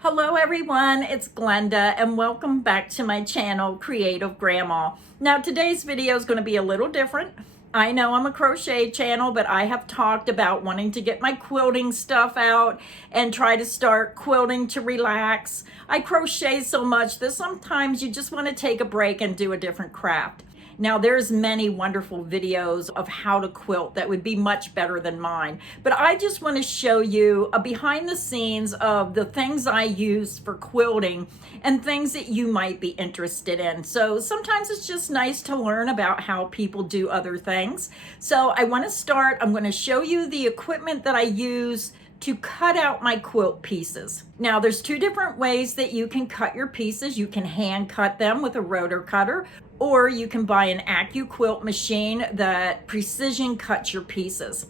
Hello everyone, it's Glenda and welcome back to my channel, Creative Grandma. Now today's video is going to be a little different. I know I'm a crochet channel, but I have talked about wanting to get my quilting stuff out and try to start quilting to relax. I crochet so much that sometimes you just want to take a break and do a different craft. Now there's many wonderful videos of how to quilt that would be much better than mine, but I just want to show you a behind the scenes of the things I use for quilting and things that you might be interested in. So sometimes it's just nice to learn about how people do other things. So I want to start, I'm going to show you the equipment that I use to cut out my quilt pieces. Now there's two different ways that you can cut your pieces. You can hand cut them with a rotor cutter, or you can buy an Accuquilt machine that precision cuts your pieces.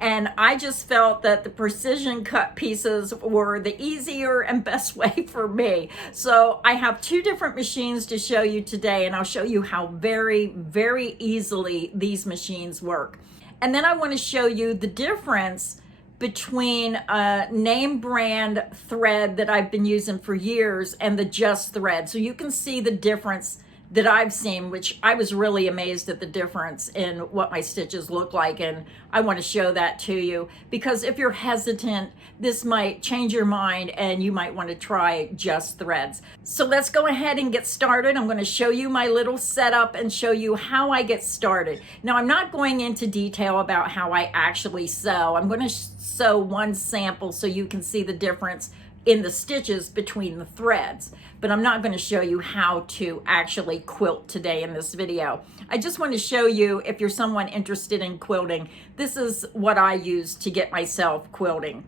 And I just felt that the precision cut pieces were the easier and best way for me. So I have two different machines to show you today, and I'll show you how very easily these machines work. And then I want to show you the difference between a name brand thread that I've been using for years and the Just Thread. So you can see the difference that I've seen, which I was really amazed at the difference in what my stitches look like. And I want to show that to you because if you're hesitant, this might change your mind and you might want to try Just Threads. So let's go ahead and get started. I'm going to show you my little setup and show you how I get started. Now I'm not going into detail about how I actually sew. I'm going to sew one sample so you can see the difference in the stitches between the threads, but I'm not going to show you how to actually quilt today in this video. I just want to show you, if you're someone interested in quilting, this is what I use to get myself quilting.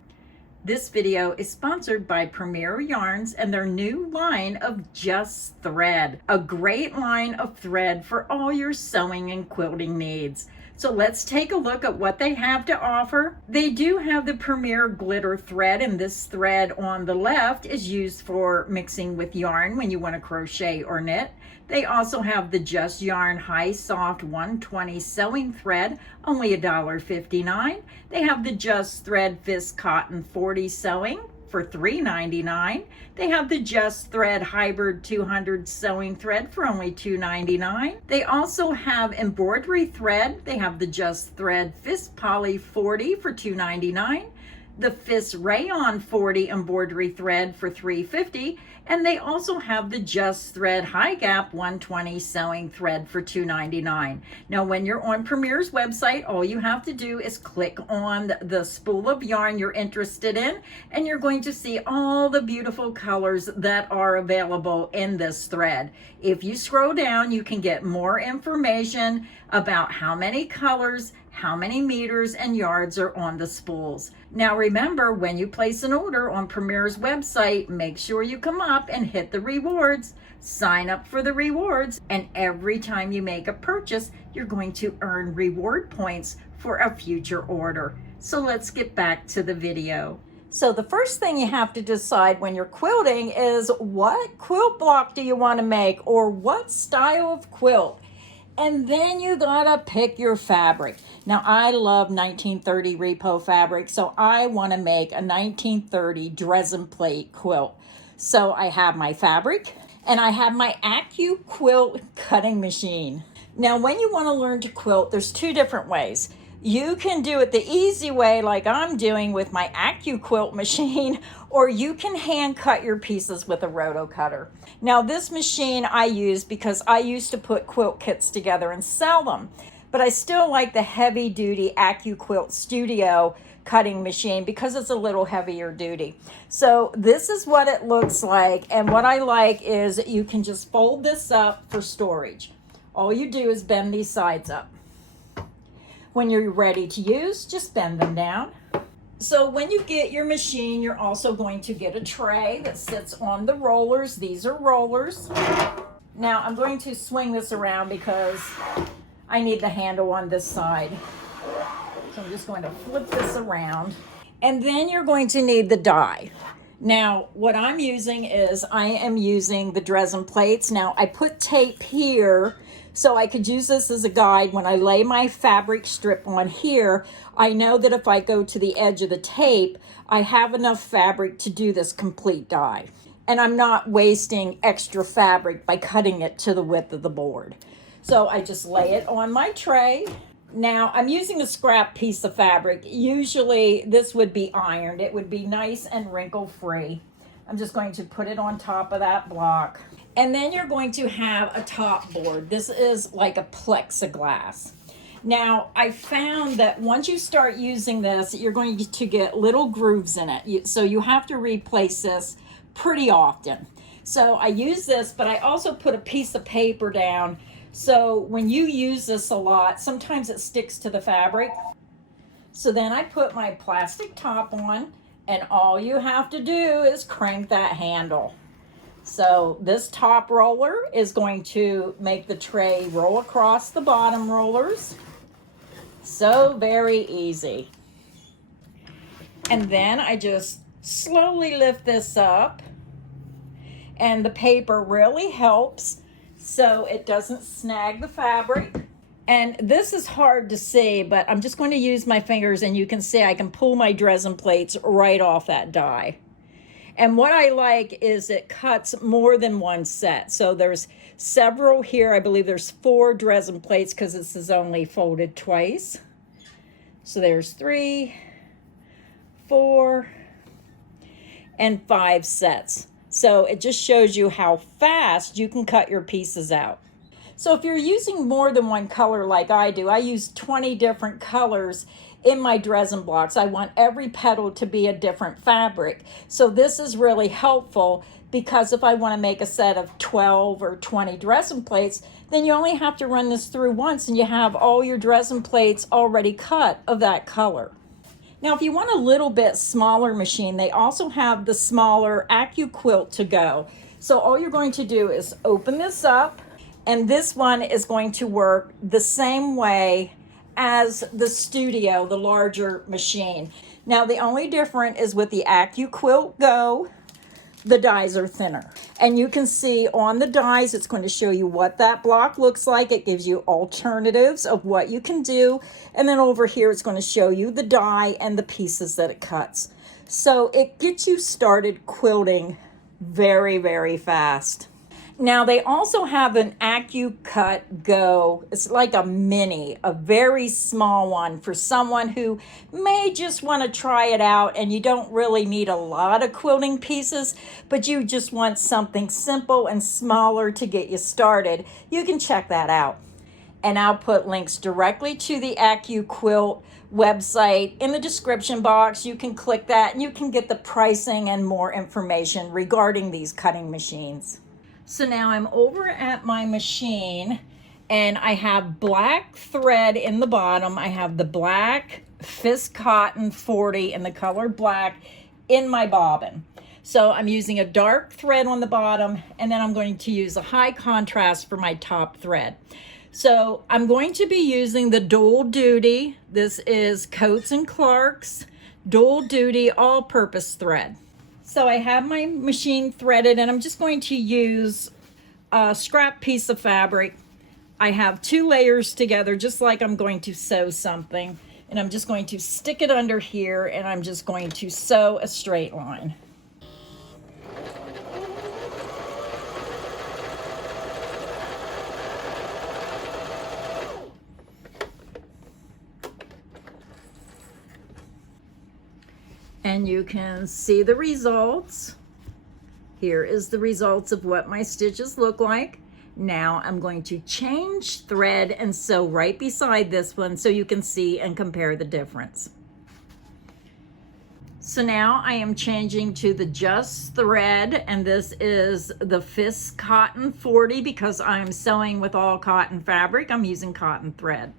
This video is sponsored by Premier Yarns and their new line of Just Thread, a great line of thread for all your sewing and quilting needs. So let's take a look at what they have to offer. They do have the Premier glitter thread, and this thread on the left is used for mixing with yarn when you want to crochet or knit. They also have the Just Yarn High Soft 120 sewing thread, only $1.59. They have the Just Thread Fist Cotton 40 sewing for $3.99. They have the Just Thread Hybrid 200 sewing thread for only $2.99. They also have embroidery thread. They have the Just Thread Fist Poly 40 for $2.99. The Fist Rayon 40 embroidery thread for $3.50, and they also have the Just Thread High Gap 120 sewing thread for $2.99. Now when you're on Premier's website, all you have to do is click on the spool of yarn you're interested in, and you're going to see all the beautiful colors that are available in this thread. If you scroll down, you can get more information about how many colors, how many meters and yards are on the spools. Now remember, when you place an order on Premier's website, make sure you come up and hit the rewards. Sign up for the rewards, and every time you make a purchase, you're going to earn reward points for a future order. So let's get back to the video. So the first thing you have to decide when you're quilting is what quilt block do you want to make, or what style of quilt? And then you gotta pick your fabric. Now I love 1930 repo fabric, so I wanna make a 1930 Dresden plate quilt. So I have my fabric and I have my Accuquilt cutting machine. Now when you wanna learn to quilt, there's two different ways. You can do it the easy way like I'm doing with my Accuquilt machine, or you can hand cut your pieces with a roto cutter. Now this machine I use because I used to put quilt kits together and sell them, but I still like the heavy duty Accuquilt Studio cutting machine because it's a little heavier duty. So this is what it looks like, and what I like is you can just fold this up for storage. All you do is bend these sides up. When you're ready to use, just bend them down. So when you get your machine, you're also going to get a tray that sits on the rollers. These are rollers. Now I'm going to swing this around because I need the handle on this side. So I'm just going to flip this around. And then you're going to need the die. Now what I'm using is I am using the Dresden plates. Now I put tape here So I could use this as a guide when I lay my fabric strip on here. I know that if I go to the edge of the tape, I have enough fabric to do this complete die. And I'm not wasting extra fabric by cutting it to the width of the board. So I just lay it on my tray. Now I'm using a scrap piece of fabric. Usually this would be ironed. It would be nice and wrinkle free. I'm just going to put it on top of that block. And then you're going to have a top board. This is like a plexiglass. Now, I found that once you start using this, you're going to get little grooves in it. So you have to replace this pretty often. So I use this, but I also put a piece of paper down. So when you use this a lot, sometimes it sticks to the fabric. So then I put my plastic top on, and all you have to do is crank that handle. So this top roller is going to make the tray roll across the bottom rollers. So very easy. And then I just slowly lift this up, and the paper really helps so it doesn't snag the fabric. And this is hard to see, but I'm just going to use my fingers, and you can see I can pull my resin plates right off that die. And what I like is it cuts more than one set. So there's several here. I believe there's 4 resin plates because this is only folded twice. So there's 3, 4, and 5 sets. So it just shows you how fast you can cut your pieces out. So if you're using more than one color like I do, I use 20 different colors in my resin blocks. I want every petal to be a different fabric. So this is really helpful because if I want to make a set of 12 or 20 resin plates, then you only have to run this through once and you have all your resin plates already cut of that color. Now, if you want a little bit smaller machine, they also have the smaller Accuquilt to go. So all you're going to do is open this up, and this one is going to work the same way as the Studio, the larger machine. Now, the only difference is with the Accuquilt Go, the dies are thinner. And you can see on the dies, it's going to show you what that block looks like. It gives you alternatives of what you can do. And then over here, it's going to show you the die and the pieces that it cuts. So it gets you started quilting very, very fast. Now they also have an Accucut Go. It's like a mini, a very small one for someone who may just want to try it out and you don't really need a lot of quilting pieces, but you just want something simple and smaller to get you started. You can check that out. And I'll put links directly to the Accuquilt website in the description box. You can click that and you can get the pricing and more information regarding these cutting machines. So now I'm over at my machine and I have black thread in the bottom. I have the black Fist Cotton 40 in the color black in my bobbin. So I'm using a dark thread on the bottom, and then I'm going to use a high contrast for my top thread. So I'm going to be using the Dual Duty. This is Coats & Clark's Dual Duty all-purpose thread. So I have my machine threaded, and I'm just going to use a scrap piece of fabric. I have 2 layers together, just like I'm going to sew something. And I'm just going to stick it under here, and I'm just going to sew a straight line. And you can see the results. Here is the results of what my stitches look like. Now I'm going to change thread and sew right beside this one so you can see and compare the difference. So now I am changing to the Just Thread, and this is the Fist Cotton 40 because I'm sewing with all cotton fabric. I'm using cotton thread.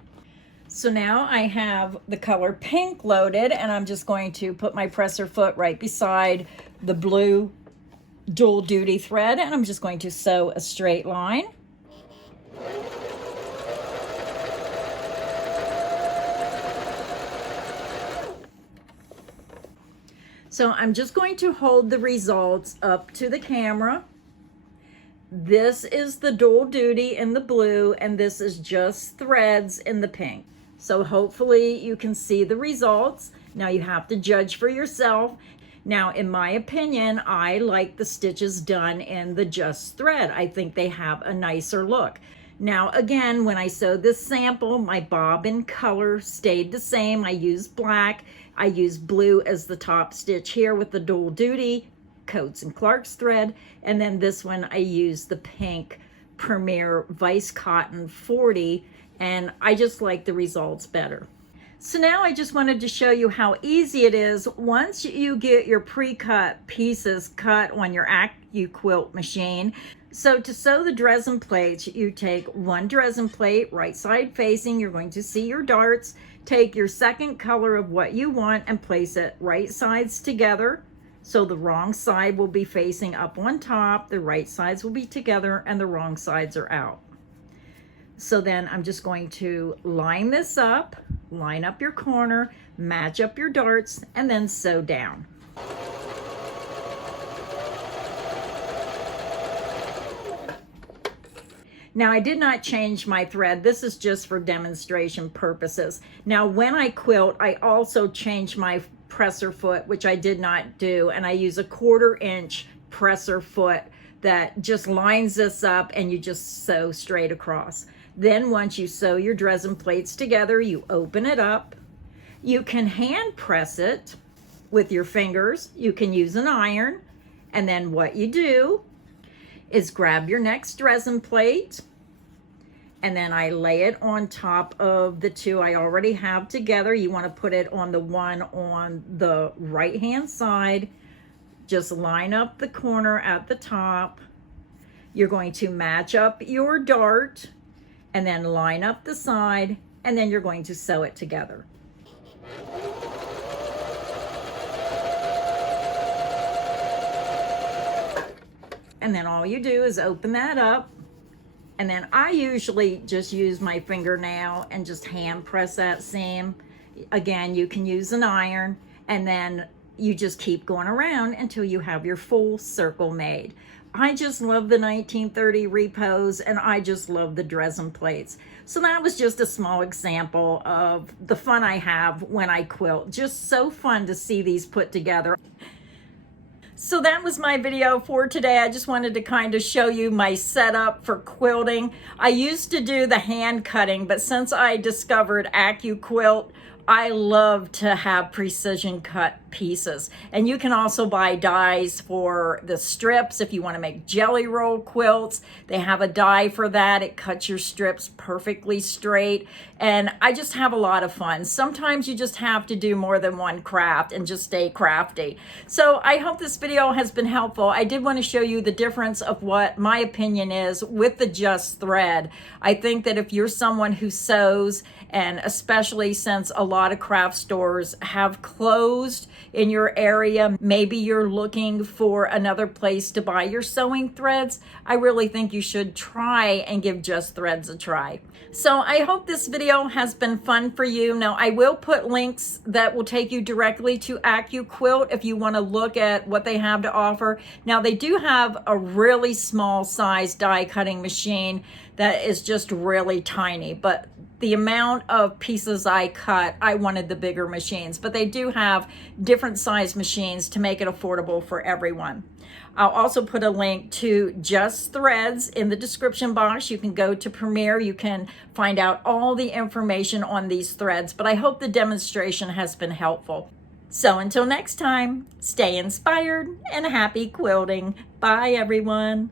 So now I have the color pink loaded, and I'm just going to put my presser foot right beside the blue Dual Duty thread, and I'm just going to sew a straight line. So I'm just going to hold the results up to the camera. This is the Dual Duty in the blue, and this is Just Threads in the pink. So hopefully you can see the results. Now you have to judge for yourself. Now, in my opinion, I like the stitches done in the Just Thread. I think they have a nicer look. Now, again, when I sewed this sample, my bobbin color stayed the same. I used black. I used blue as the top stitch here with the Dual Duty Coats and Clark's thread. And then this one, I used the pink Premier Vice Cotton 40. And I just like the results better. So now I just wanted to show you how easy it is once you get your pre-cut pieces cut on your Accuquilt machine. So to sew the Dresden plates, you take one Dresden plate, right side facing, you're going to see your darts. Take your second color of what you want and place it right sides together. So the wrong side will be facing up on top, the right sides will be together, and the wrong sides are out. So then I'm just going to line this up, line up your corner, match up your darts, and then sew down. Now I did not change my thread. This is just for demonstration purposes. Now when I quilt, I also change my presser foot, which I did not do, and I use a 1/4 inch presser foot that just lines this up and you just sew straight across. Then once you sew your Dresden plates together, you open it up. You can hand press it with your fingers. You can use an iron. And then what you do is grab your next Dresden plate, and then I lay it on top of the two I already have together. You want to put it on the one on the right hand side. Just line up the corner at the top. You're going to match up your dart and then line up the side, and then you're going to sew it together. And then all you do is open that up, and then I usually just use my fingernail and just hand press that seam. Again, you can use an iron, and then you just keep going around until you have your full circle made. I just love the 1930 repos, and I just love the Dresden plates. So that was just a small example of the fun I have when I quilt. Just so fun to see these put together. So that was my video for today. I just wanted to kind of show you my setup for quilting. I used to do the hand cutting, but since I discovered Accuquilt, I love to have precision cut pieces. And you can also buy dies for the strips if you want to make jelly roll quilts. They have a die for that. It cuts your strips perfectly straight. And I just have a lot of fun. Sometimes you just have to do more than one craft and just stay crafty. So I hope this video has been helpful. I did want to show you the difference of what my opinion is with the Just Thread. I think that if you're someone who sews, and especially since a lot of craft stores have closed in your area, maybe you're looking for another place to buy your sewing threads, I really think you should try and give Just Threads a try. So I hope this video has been fun for you. Now I will put links that will take you directly to Accuquilt if you want to look at what they have to offer. Now they do have a really small size die cutting machine that is just really tiny, but the amount of pieces I cut, I wanted the bigger machines, but they do have different size machines to make it affordable for everyone. I'll also put a link to Just Threads in the description box. You can go to Premier, you can find out all the information on these threads, but I hope the demonstration has been helpful. So until next time, stay inspired and happy quilting. Bye everyone.